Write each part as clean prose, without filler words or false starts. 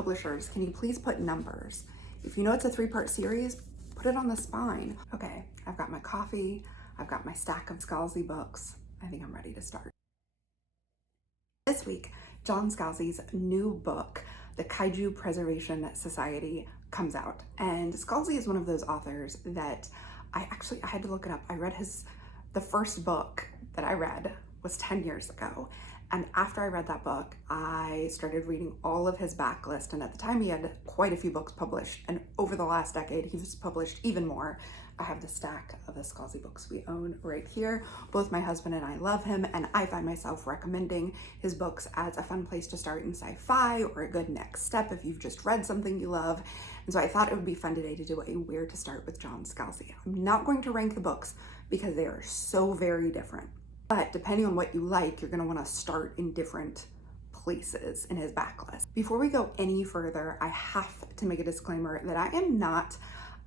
publishers, can you please put numbers? If you know it's a 3-part series, put it on the spine. Okay, I've got my coffee, I've got my stack of Scalzi books. I think I'm ready to start. This week, John Scalzi's new book, the Kaiju Preservation Society, comes out. And Scalzi is one of those authors that I had to look it up. I read the first book that I read was 10 years ago. And after I read that book, I started reading all of his backlist. And at the time he had quite a few books published. And over the last decade, he's published even more. I have the stack of the Scalzi books we own right here. Both my husband and I love him, and I find myself recommending his books as a fun place to start in sci-fi or a good next step if you've just read something you love. And so I thought it would be fun today to do a Where to Start with John Scalzi. I'm not going to rank the books because they are so very different. But depending on what you like, you're going to want to start in different places in his backlist. Before we go any further, I have to make a disclaimer that I am not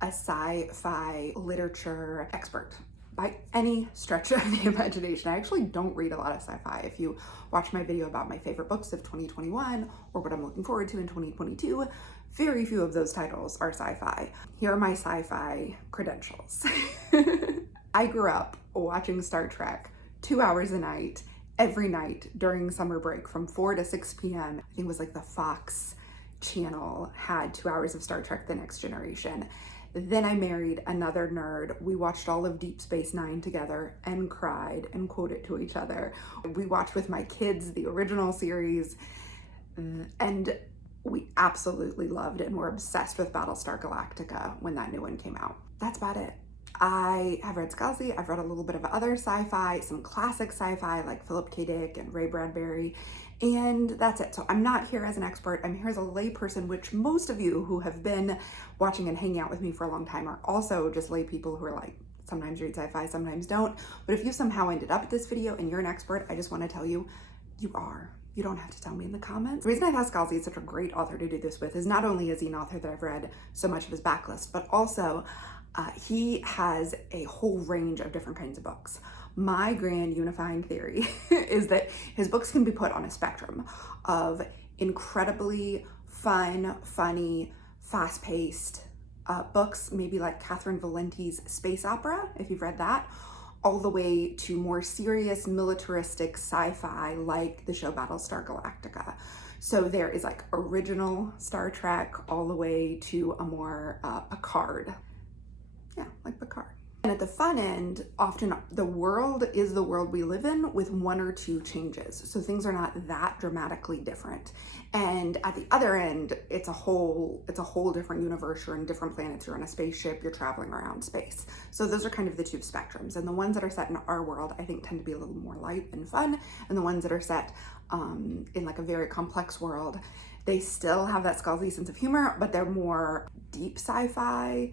a sci-fi literature expert by any stretch of the imagination. I actually don't read a lot of sci-fi. If you watch my video about my favorite books of 2021 or what I'm looking forward to in 2022, very few of those titles are sci-fi. Here are my sci-fi credentials. I grew up watching Star Trek 2 hours a night, every night during summer break from 4 to 6 p.m. I think it was like the Fox channel had 2 hours of Star Trek: The Next Generation. Then I married another nerd. We watched all of Deep Space Nine together and cried and quoted to each other. We watched with my kids the original series, and we absolutely loved and were obsessed with Battlestar Galactica when that new one came out. That's about it. I have read Scalzi, I've read a little bit of other sci-fi, some classic sci-fi like Philip K. Dick and Ray Bradbury, and that's it. So I'm not here as an expert, I'm here as a layperson, which most of you who have been watching and hanging out with me for a long time are also just lay people who are like, sometimes read sci-fi, sometimes don't. But if you somehow ended up at this video and you're an expert, I just want to tell you, you are. You don't have to tell me in the comments. The reason I thought Scalzi is such a great author to do this with is not only is he an author that I've read so much of his backlist, but also he has a whole range of different kinds of books. My grand unifying theory is that his books can be put on a spectrum of incredibly fun, funny, fast-paced books, maybe like Catherine Valenti's space opera, if you've read that, all the way to more serious militaristic sci-fi like the show Battlestar Galactica. So there is like original Star Trek all the way to a more Picard. Yeah, like Picard. And at the fun end, often the world is the world we live in with 1 or 2 changes. So things are not that dramatically different. And at the other end, it's a whole different universe. You're in different planets, you're on a spaceship, you're traveling around space. So those are kind of the 2 spectrums. And the ones that are set in our world, I think, tend to be a little more light and fun. And the ones that are set in like a very complex world, they still have that Scalzi sense of humor, but they're more deep sci-fi,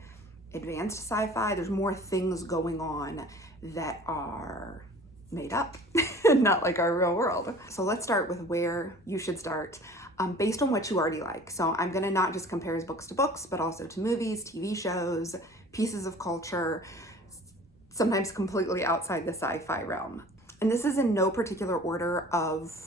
advanced sci-fi. There's more things going on that are made up, not like our real world. So let's start with where you should start based on what you already like. So I'm gonna not just compare his books to books, but also to movies, TV shows, pieces of culture, sometimes completely outside the sci-fi realm. And this is in no particular order of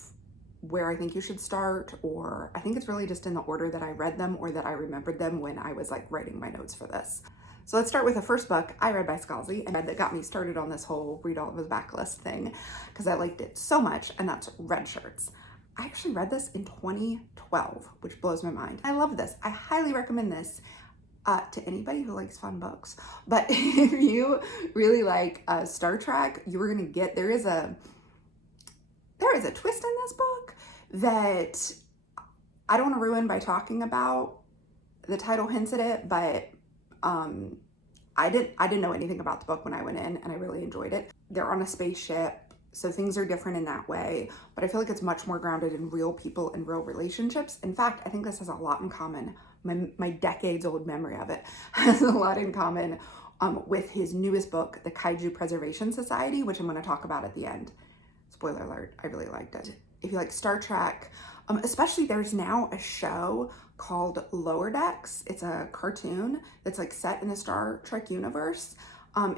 where I think you should start, or I think it's really just in the order that I read them or that I remembered them when I was like writing my notes for this. So let's start with the first book I read by Scalzi and that got me started on this whole read all of his backlist thing because I liked it so much, and that's Redshirts. I actually read this in 2012, which blows my mind. I love this. I highly recommend this to anybody who likes fun books. But if you really like Star Trek, you are gonna get, there is a twist in this book that I don't want to ruin by talking about. The title hints at it, but I didn't know anything about the book when I went in, and I really enjoyed it. They're on a spaceship, so things are different in that way, but I feel like it's much more grounded in real people and real relationships. In fact, I think this has a lot in common. My decades old memory of it has a lot in common with his newest book, the Kaiju Preservation Society, which I'm going to talk about at the end. Spoiler alert, I really liked it. If you like Star Trek, especially there's now a show called Lower Decks. It's a cartoon that's like set in the Star Trek universe.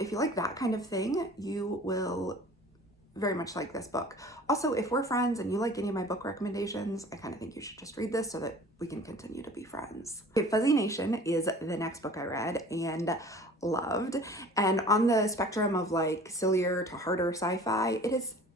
If you like that kind of thing, you will very much like this book. Also, if we're friends and you like any of my book recommendations, I kind of think you should just read this so that we can continue to be friends. Okay, Fuzzy Nation is the next book I read and loved. And on the spectrum of like sillier to harder sci-fi,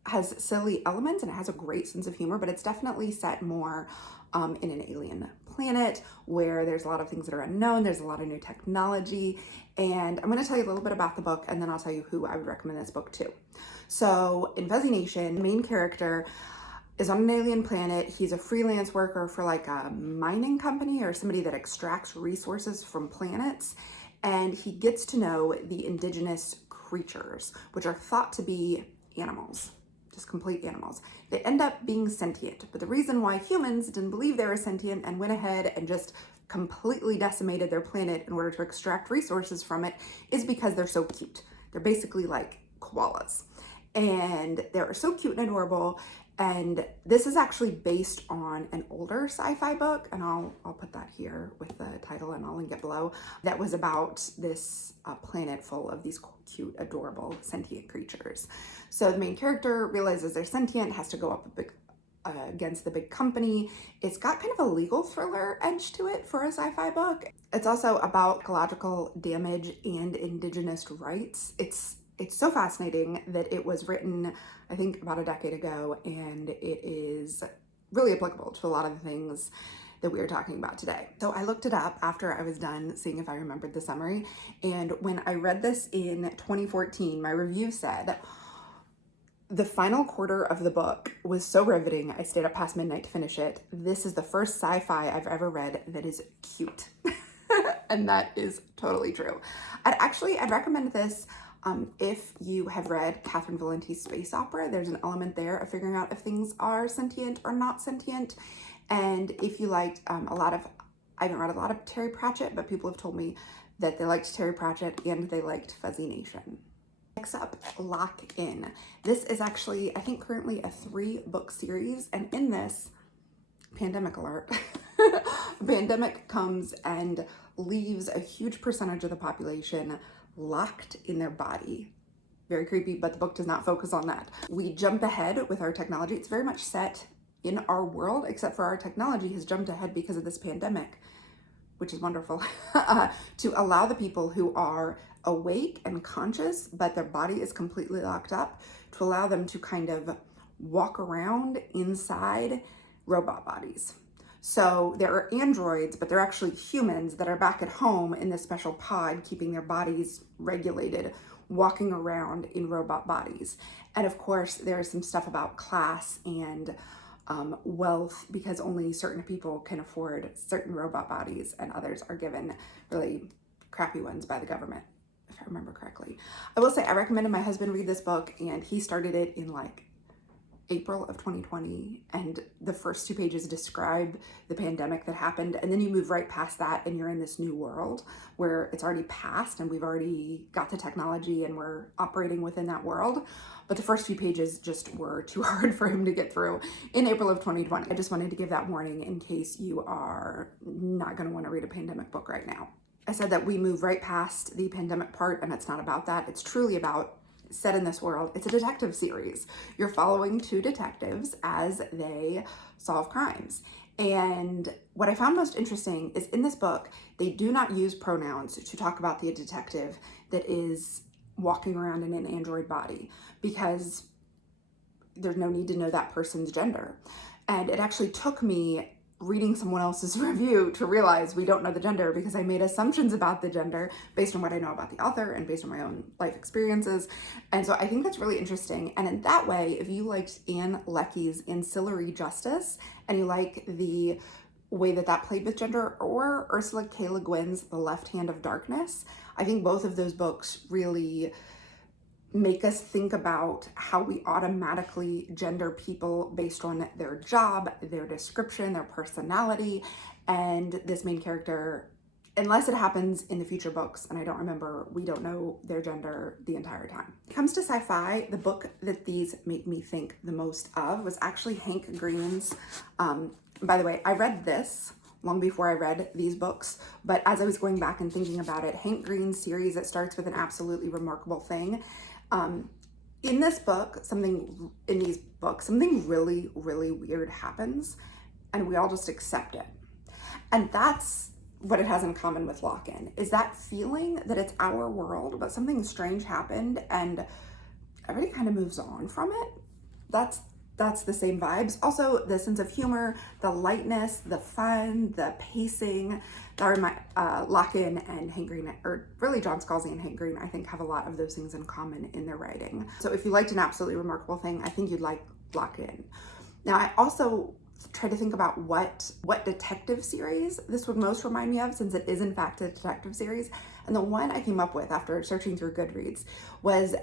has silly elements and it has a great sense of humor, but it's definitely set more in an alien planet where there's a lot of things that are unknown. There's a lot of new technology. And I'm going to tell you a little bit about the book, and then I'll tell you who I would recommend this book to. So in Fuzzy Nation, the main character is on an alien planet. He's a freelance worker for like a mining company or somebody that extracts resources from planets. And he gets to know the indigenous creatures, which are thought to be animals, just complete animals. They end up being sentient, but the reason why humans didn't believe they were sentient and went ahead and just completely decimated their planet in order to extract resources from it is because they're so cute. They're basically like koalas. And they're so cute and adorable. And this is actually based on an older sci-fi book, and I'll put that here with the title and I'll link it below, that was about this planet full of these cute, adorable, sentient creatures. So the main character realizes they're sentient, has to go up against the big company. It's got kind of a legal thriller edge to it for a sci-fi book. It's also about ecological damage and indigenous rights. It's so fascinating that it was written, I think, about a decade ago, and it is really applicable to a lot of the things that we are talking about today. So I looked it up after I was done seeing if I remembered the summary, and when I read this in 2014, my review said, the final quarter of the book was so riveting, I stayed up past midnight to finish it. This is the first sci-fi I've ever read that is cute. And that is totally true. I'd recommend this if you have read Catherine Valenti's space opera. There's an element there of figuring out if things are sentient or not sentient. And if you liked I haven't read a lot of Terry Pratchett, but people have told me that they liked Terry Pratchett and they liked Fuzzy Nation. Next up, Lock In. This is actually, I think, currently a 3-book series, and in this, pandemic alert, a pandemic comes and leaves a huge percentage of the population locked in their body. Very creepy, but the book does not focus on that. We jump ahead with our technology. It's very much set in our world, except for our technology has jumped ahead because of this pandemic, which is wonderful, to allow the people who are awake and conscious, but their body is completely locked up, to allow them to kind of walk around inside robot bodies. So there are androids, but they're actually humans that are back at home in this special pod, keeping their bodies regulated, walking around in robot bodies. And of course, there's some stuff about class and wealth, because only certain people can afford certain robot bodies and others are given really crappy ones by the government, if I remember correctly. I will say I recommended my husband read this book, and he started it in like April of 2020, and the first 2 pages describe the pandemic that happened, and then you move right past that and you're in this new world where it's already passed and we've already got the technology and we're operating within that world. But the first few pages just were too hard for him to get through in April of 2020. I just wanted to give that warning in case you are not going to want to read a pandemic book right now. I said that we move right past the pandemic part, and it's not about that. It's truly about set in this world. It's a detective series. You're following 2 detectives as they solve crimes. And what I found most interesting is in this book, they do not use pronouns to talk about the detective that is walking around in an android body, because there's no need to know that person's gender. And it actually took me reading someone else's review to realize we don't know the gender, because I made assumptions about the gender based on what I know about the author and based on my own life experiences. And so I think that's really interesting. And in that way, if you liked Anne Leckie's Ancillary Justice and you like the way that played with gender, or Ursula K. Le Guin's The Left Hand of Darkness, I think both of those books really make us think about how we automatically gender people based on their job, their description, their personality. And this main character, unless it happens in the future books, and I don't remember, we don't know their gender the entire time. When it comes to sci-fi, the book that these make me think the most of was actually Hank Green's, by the way, I read this long before I read these books, but as I was going back and thinking about it, Hank Green's series that starts with An Absolutely Remarkable Thing, In these books, something really, really weird happens, and we all just accept it. And that's what it has in common with Lock-In, is that feeling that it's our world, but something strange happened and everybody kind of moves on from it. That's the same vibes. Also, the sense of humor, the lightness, the fun, the pacing. That are my Lock-In and Hank Green, or really John Scalzi and Hank Green, I think have a lot of those things in common in their writing. So if you liked An Absolutely Remarkable Thing, I think you'd like Lock-In. Now, I also try to think about what detective series this would most remind me of, since it is in fact a detective series. And the one I came up with after searching through Goodreads was,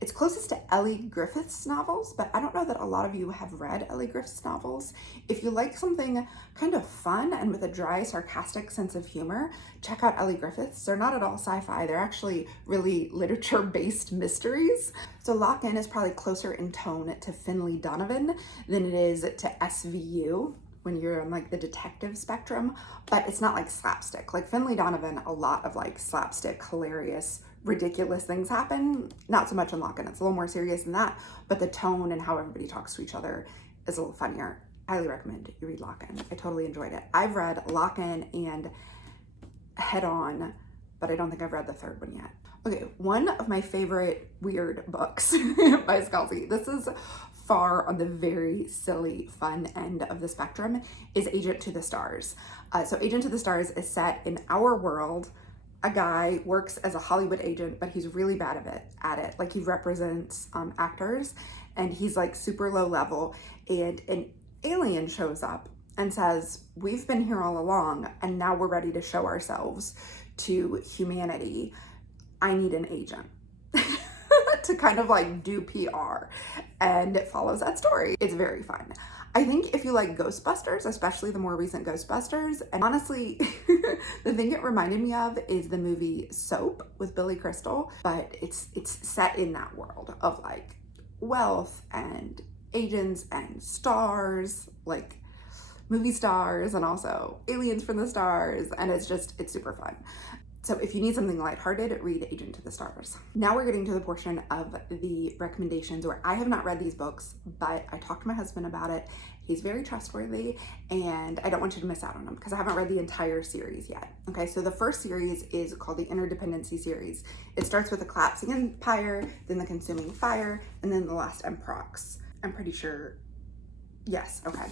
it's closest to Ellie Griffith's novels, but I don't know that a lot of you have read Ellie Griffith's novels. If you like something kind of fun and with a dry, sarcastic sense of humor, check out Ellie Griffith's. They're not at all sci-fi. They're actually really literature-based mysteries. So Lock-In is probably closer in tone to Finlay Donovan than it is to SVU when you're on like the detective spectrum, but it's not like slapstick. Like Finlay Donovan, a lot of like slapstick, hilarious, ridiculous things happen. Not so much in Lock-In. It's a little more serious than that, but the tone and how everybody talks to each other is a little funnier. Highly recommend you read Lock-In. I totally enjoyed it. I've read Lock-In and Head On, but I don't think I've read the third one yet. Okay, one of my favorite weird books by Scalzi, this is far on the very silly, fun end of the spectrum, is Agent to the Stars. So Agent to the Stars is set in our world. A guy works as a Hollywood agent, but he's really bad at it. Like, he represents actors, and he's like super low level, and an alien shows up and says, we've been here all along, and now we're ready to show ourselves to humanity. I need an agent to kind of like do PR, and it follows that story. It's very fun. I think if you like Ghostbusters, especially the more recent Ghostbusters, and honestly, the thing it reminded me of is the movie Soap with Billy Crystal, but it's set in that world of like wealth and agents and stars, like movie stars, and also aliens from the stars, and it's super fun. So if you need something lighthearted, read Agent to the Stars. Now we're getting to the portion of the recommendations where I have not read these books, but I talked to my husband about it. He's very trustworthy, and I don't want you to miss out on them because I haven't read the entire series yet. Okay, so the first series is called the Interdependency series. It starts with the collapsing empire, then the consuming fire, and then the last Emprox. I'm pretty sure, yes, okay.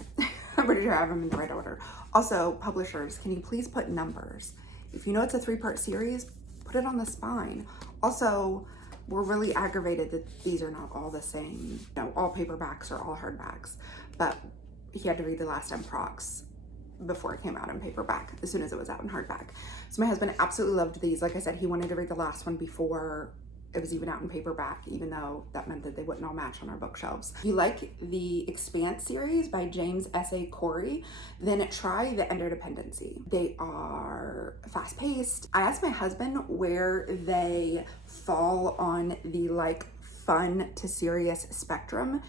I'm pretty sure I have them in the right order. Also, publishers, can you please put numbers? If you know it's a 3-part series, put it on the spine. Also, we're really aggravated that these are not all the same. You know, all paperbacks or all hardbacks, but he had to read the last Emprox before it came out in paperback, as soon as it was out in hardback. So my husband absolutely loved these. Like I said, he wanted to read the last one before it was even out in paperback, even though that meant that they wouldn't all match on our bookshelves. If you like the Expanse series by James S.A. Corey, then try the Interdependency. They are fast-paced. I asked my husband where they fall on the like fun to serious spectrum,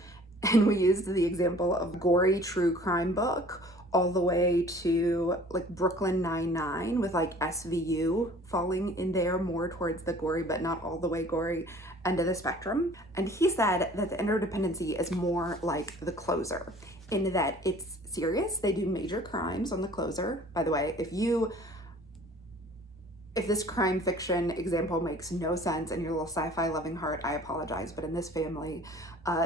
and we used the example of gory true crime book all the way to like Brooklyn Nine-Nine, with like SVU falling in there more towards the gory but not all the way gory end of the spectrum. And he said that the Interdependency is more like The Closer, in that it's serious. They do major crimes on The Closer. By the way, if this crime fiction example makes no sense in your little sci-fi loving heart, I apologize, but in this family,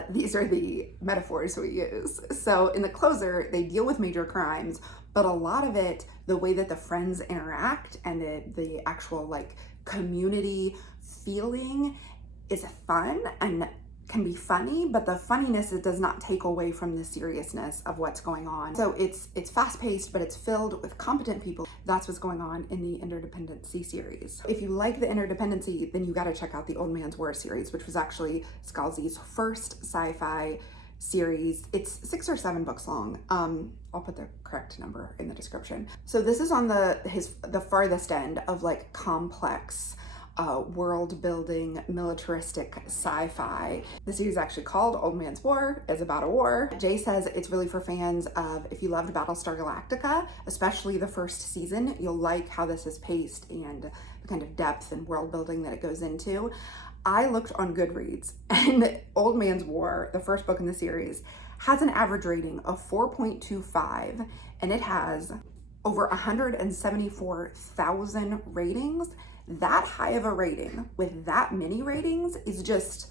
these are the metaphors we use. So in The Closer, they deal with major crimes, but a lot of it, the way that the friends interact and the actual like community feeling is fun and can be funny, but the funniness, it does not take away from the seriousness of what's going on. So it's fast-paced, but it's filled with competent people. That's what's going on in the Interdependency series. If you like the Interdependency, then you got to check out the Old Man's War series, which was actually Scalzi's first sci-fi series. It's 6 or 7 books long. I'll put the correct number in the description. So this is on the farthest end of like complex world building, militaristic sci-fi. The series is actually called Old Man's War. It's about a war. Jay says it's really for fans of, if you loved Battlestar Galactica, especially the first season, you'll like how this is paced and the kind of depth and world building that it goes into. I looked on Goodreads and Old Man's War, the first book in the series, has an average rating of 4.25 and it has over 174,000 ratings. That high of a rating with that many ratings is just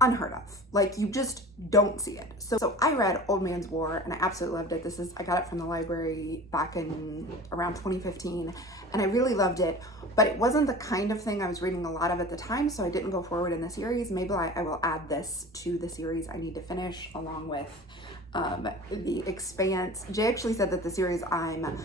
unheard of. Like, you just don't see it. So I read Old Man's War and I absolutely loved it. I got it from the library back in around 2015 and I really loved it, but it wasn't the kind of thing I was reading a lot of at the time, so I didn't go forward in the series. Maybe I will add this to the series I need to finish along with The Expanse. Jay actually said that the series I'm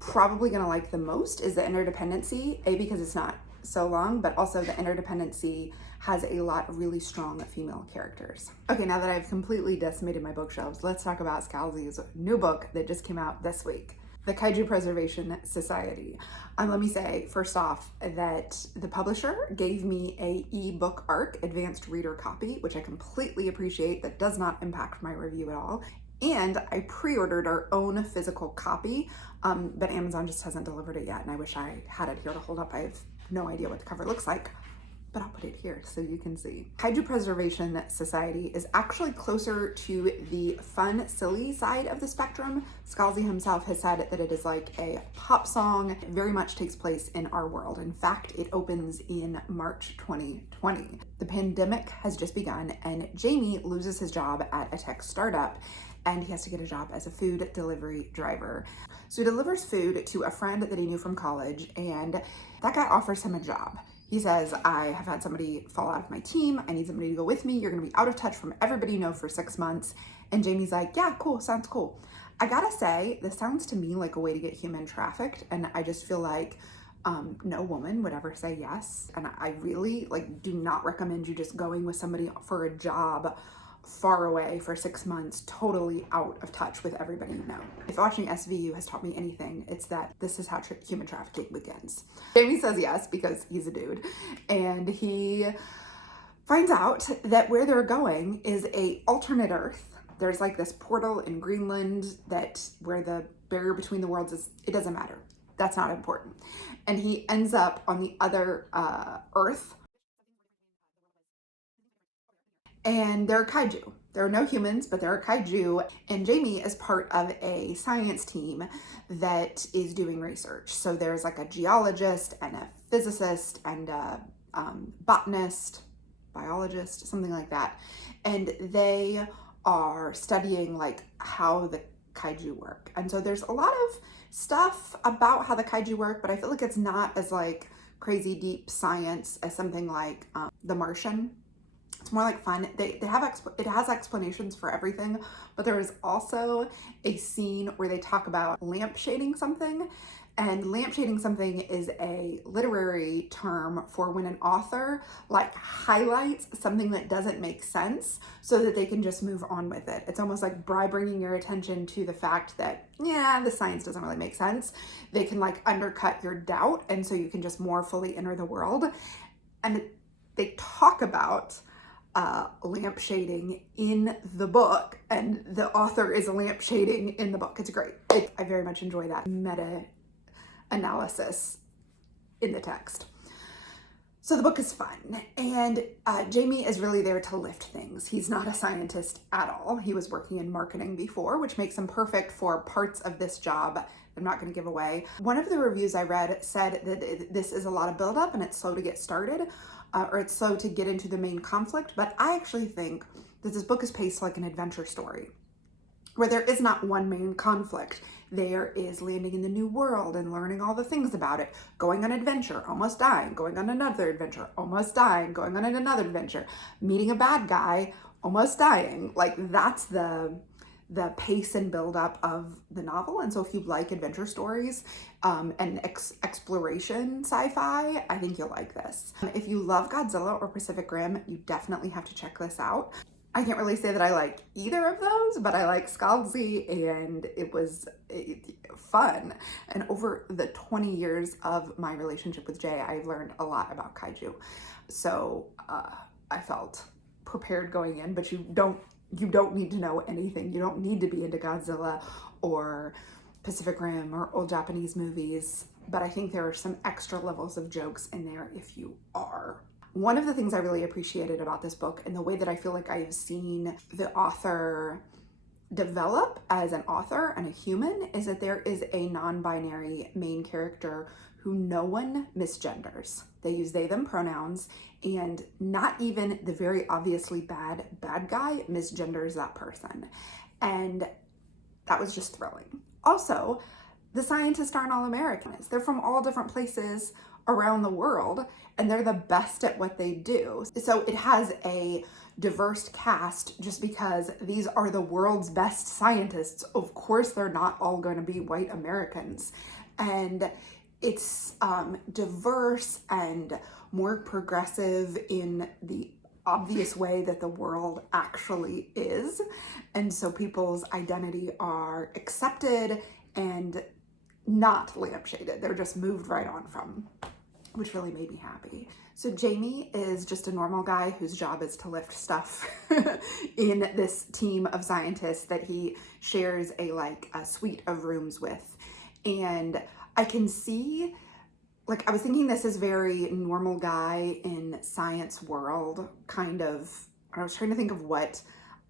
probably gonna like the most is The Interdependency, because it's not so long, but also The Interdependency has a lot of really strong female characters. Okay, now that I've completely decimated my bookshelves, let's talk about Scalzi's new book that just came out this week, the Kaiju Preservation Society. Let me say, first off, that the publisher gave me a ebook ARC, advanced reader copy, which I completely appreciate. That does not impact my review at all. And I pre-ordered our own physical copy, but Amazon just hasn't delivered it yet, and I wish I had it here to hold up. I have no idea what the cover looks like, but I'll put it here so you can see. Kaiju Preservation Society is actually closer to the fun, silly side of the spectrum. Scalzi himself has said that it is like a pop song. It very much takes place in our world. In fact, it opens in March 2020. The pandemic has just begun and Jamie loses his job at a tech startup and he has to get a job as a food delivery driver. So he delivers food to a friend that he knew from college, and that guy offers him a job. He says, I have had somebody fall out of my team. I need somebody to go with me. You're gonna be out of touch from everybody you know for 6 months. And Jamie's like, yeah, cool, sounds cool. I gotta say, this sounds to me like a way to get human trafficked. And I just feel like no woman would ever say yes. And I really do not recommend you just going with somebody for a job far away for 6 months, totally out of touch with everybody you know. If watching SVU has taught me anything, it's that this is how human trafficking begins. Jamie says yes because he's a dude, and he finds out that where they're going is a alternate Earth. There's like this portal in Greenland where the barrier between the worlds is, it doesn't matter. That's not important. And he ends up on the other Earth, and there are kaiju. There are no humans, but there are kaiju, and Jamie is part of a science team that is doing research. So there's like a geologist and a physicist and a botanist, biologist, something like that. And they are studying like how the kaiju work. And so there's a lot of stuff about how the kaiju work, but I feel like it's not as like crazy deep science as something like The Martian. It's more like fun. It has explanations for everything, but there is also a scene where they talk about lampshading something. And lampshading something is a literary term for when an author like highlights something that doesn't make sense so that they can just move on with it. It's almost like by bringing your attention to the fact that, yeah, the science doesn't really make sense. They can like undercut your doubt, and so you can just more fully enter the world. And they talk about lampshading in the book, and the author is lampshading in the book. It's great. I very much enjoy that meta analysis in the text. So the book is fun, and Jamie is really there to lift things. He's not a scientist at all. He was working in marketing before, which makes him perfect for parts of this job I'm not going to give away. One of the reviews I read said that this is a lot of buildup and it's slow to get started, or it's slow to get into the main conflict, but I actually think that this book is paced like an adventure story, where there is not one main conflict. There is landing in the new world and learning all the things about it, going on adventure, almost dying, going on another adventure, almost dying, going on another adventure, meeting a bad guy, almost dying. Like, that's the pace and buildup of the novel. And so if you like adventure stories and exploration sci-fi, I think you'll like this. If you love Godzilla or Pacific Rim, you definitely have to check this out. I can't really say that I like either of those, but I like Scalzi, and it was fun. And over the 20 years of my relationship with Jay, I've learned a lot about kaiju. So I felt prepared going in, but you don't need to know anything. You don't need to be into Godzilla or Pacific Rim or old Japanese movies, but I think there are some extra levels of jokes in there if you are. One of the things I really appreciated about this book, and the way that I feel like I have seen the author develop as an author and a human, is that there is a non-binary main character who no one misgenders. They use they, them pronouns, and not even the very obviously bad guy misgenders that person. And that was just thrilling. Also, the scientists aren't all Americans. They're from all different places around the world, and they're the best at what they do. So it has a diverse cast just because these are the world's best scientists. Of course, they're not all going to be white Americans. And it's diverse and more progressive in the obvious way that the world actually is. And so people's identity are accepted and not lampshaded. They're just moved right on from, which really made me happy. So Jamie is just a normal guy whose job is to lift stuff in this team of scientists that he shares a suite of rooms with. And I can see, I was thinking this is very normal guy in science world, kind of. I was trying to think of what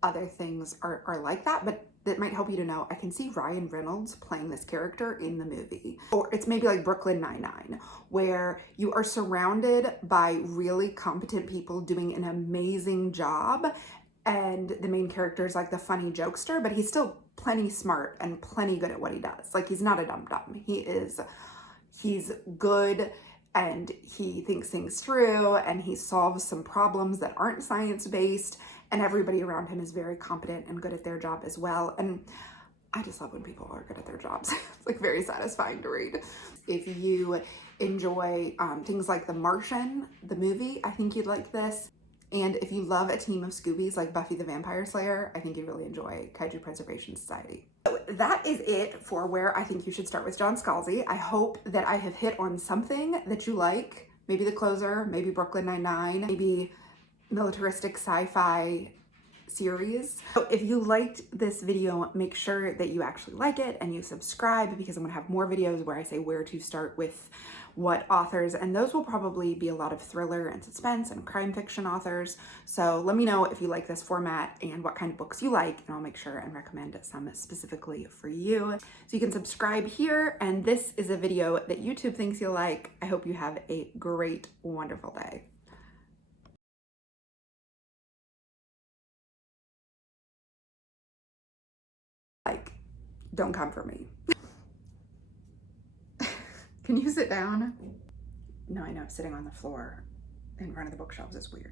other things are like that, but that might help you to know. I can see Ryan Reynolds playing this character in the movie. Or it's maybe like Brooklyn Nine-Nine, where you are surrounded by really competent people doing an amazing job, and the main character is like the funny jokester, but he's still plenty smart and plenty good at what he does. Like, he's not a dum-dum. He's good, and he thinks things through, and he solves some problems that aren't science-based, and everybody around him is very competent and good at their job as well. And I just love when people are good at their jobs. It's very satisfying to read. If you enjoy things like The Martian, the movie, I think you'd like this. And if you love a team of Scoobies like Buffy the Vampire Slayer, I think you'd really enjoy Kaiju Preservation Society. So that is it for where I think you should start with John Scalzi. I hope that I have hit on something that you like. Maybe The Closer, maybe Brooklyn Nine-Nine, maybe militaristic sci-fi series. So if you liked this video, make sure that you actually like it and you subscribe, because I'm gonna have more videos where I say where to start with what authors, and those will probably be a lot of thriller and suspense and crime fiction authors. So let me know if you like this format and what kind of books you like, and I'll make sure and recommend some specifically for you. So you can subscribe here, and this is a video that YouTube thinks you'll like. I hope you have a great, wonderful day. Don't come for me. Can you sit down? No, I know, sitting on the floor in front of the bookshelves is weird.